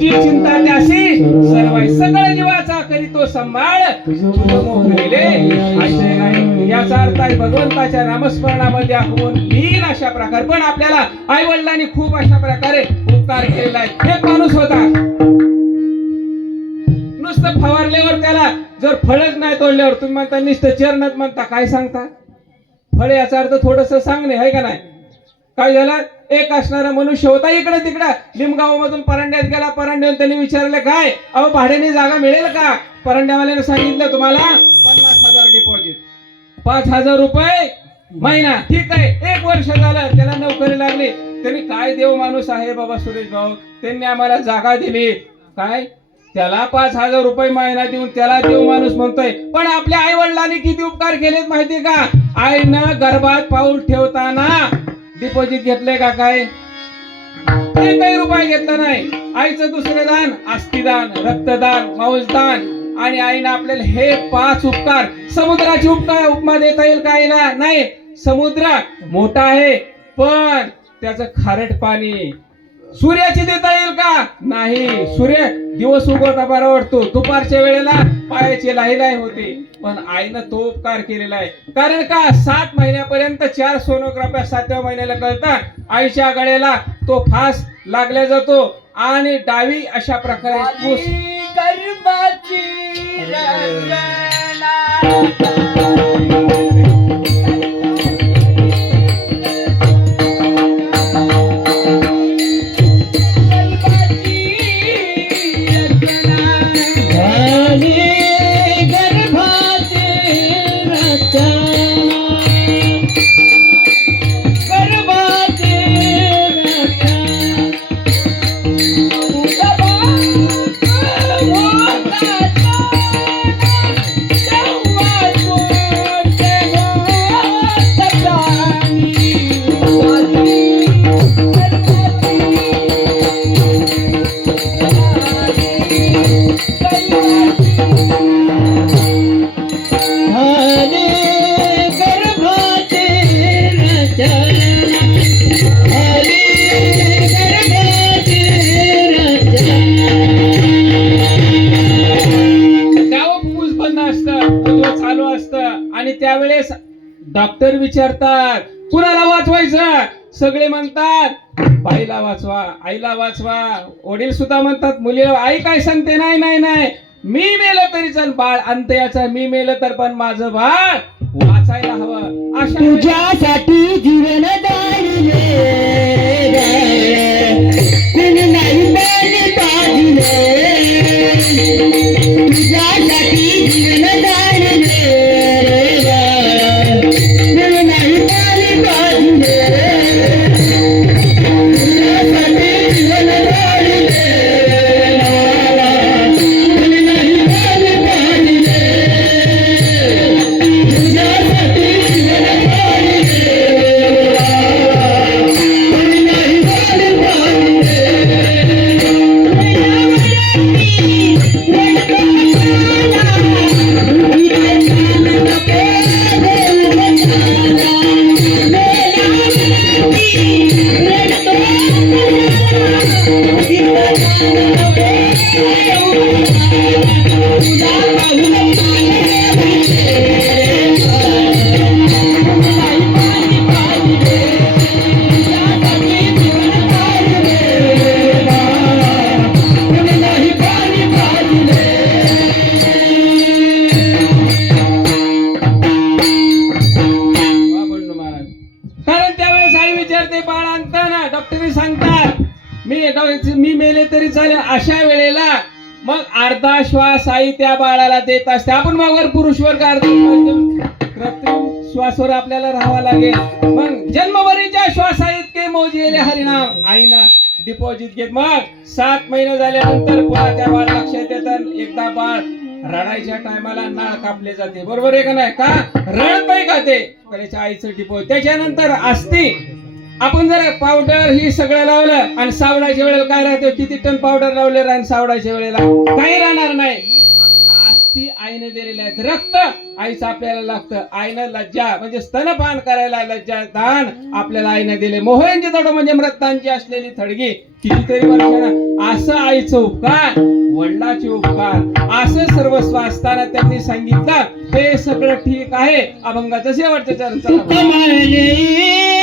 तुझी चिंता त्याशी सर्व सगळं जीवाचा करीतो सांभाळ तुझं मोकळेले आशय नाही. याचा अर्थ आहे भगवंताच्या नामस्मरणामध्ये आपण लीन अशा प्रकारे. पण आपल्याला आई वडिलांनी खूप अशा प्रकारे उपकार केलेला आहे. एक माणूस होता, नुसतं फवारल्यावर त्याला जर फळच नाही तोडल्यावर तुम्ही म्हणता नुसतं चरणच म्हणता, काय सांगता फळ? याचा अर्थ थोडस सांगणे आहे का नाही. काय झालं, एक असणारा मनुष्य होता इकडे तिकडे लिमगाव मधून परांड्यात गेला. परांड्यावर त्यांनी विचारले काय अहो भाड्याने जागा मिळेल का? परांड्यावाल्याने सांगितलं तुम्हाला 50,000 डिपॉझिट, 5,000 रुपये महिना. ठीक आहे, 1 वर्ष झालं त्याला नोकरी लागली. त्यांनी काय देव माणूस आहे बाबा सुरेश भाऊ, त्यांनी आम्हाला जागा दिली. काय त्याला 5,000 रुपये महिना देऊन त्याला देव माणूस म्हणतोय. पण आपल्या आई वडिलांनी किती उपकार केलेत माहितीये का? आईनं गर्भात पाऊल ठेवताना डिपॉझिट घेतलंय का? काय एकही रुपया घेतला नाही. आईचं दुसरे दान, अस्थिदान, रक्तदान, मांसदान आणि आईनं आपल्याला हे 5 उपकार. समुद्राची उपमा देता येईल का आईला? नाही. समुद्र मोठा आहे पण त्याचं खारट पाणी. सूर्याची देता येईल का? नाही. सूर्य दिवस उगवता बरा वाटतो, दुपारच्या वेळेला पायाची लाही होते. पण आईनं तो उपकार केलेला आहे. कारण का 7 महिन्यापर्यंत 4 सोनोग्राफ्या 7व्या महिन्याला कळतात. आईच्या गळ्याला तो फास लागला जातो आणि डावी अशा प्रकारे गर्भाची त्यावेळेस डॉक्टर विचारतात कुणाला वाचवायचं? सगळे म्हणतात बाईला वाचवा, आईला वाचवा. वडील सुद्धा म्हणतात मुलीला. आई काय सांगते? नाही नाही नाही, मी मेलं तरी चल बाळ अंतयाचा, मी मेलं तर पण माझं बाळ वाचायला हवं. अशा तुझ्यासाठी जीवन दारिले कुणी नाही पाहिजे. तुझ्यासाठी जीवन दारिले मी मेले तरी चालेल. अशा वेळेला मग अर्धा श्वास आई त्या बाळाला देत असते. आपण मग पुरुष वर्ग कृत्रिम श्वासवर आपल्याला राहावं लागेल. मग जन्मभरीच्या श्वासा इतके मोजलेले हरिनाम आईनं डिपॉझिट घेत. मग 7 महिने झाल्यानंतर पुन्हा त्या बाळ लक्षात येतात. एकदा बाळ रडायच्या टायमाला नाळ कापले जाते. बरोबर आहे का नाही? का रडतय का ते? त्याच्या आईचं डिपॉझिट. त्याच्यानंतर असते आपण जर पावडर ही सगळं लावलं आणि सावडाच्या वेळेला काय राहतं? किती टन पावडर लावले राहील सावडाच्या वेळेला? काही राहणार नाही. मग आस्थी आईने दिलेले आहेत. रक्त आईचं आपल्याला लागतं. आईनं लज्जा म्हणजे स्तनपान करायला लज्जा दान आपल्याला आईने दिले. मोहयांची तडो म्हणजे मृतांची असलेली थडगी. कितीतरी वर्षानं असं आईचं उपकार, वडिलाचे उपकार, असं सर्वस्व असताना त्यांनी सांगितलं हे सगळं ठीक आहे. अभंगाचं शेवटचं चरण तुका मारले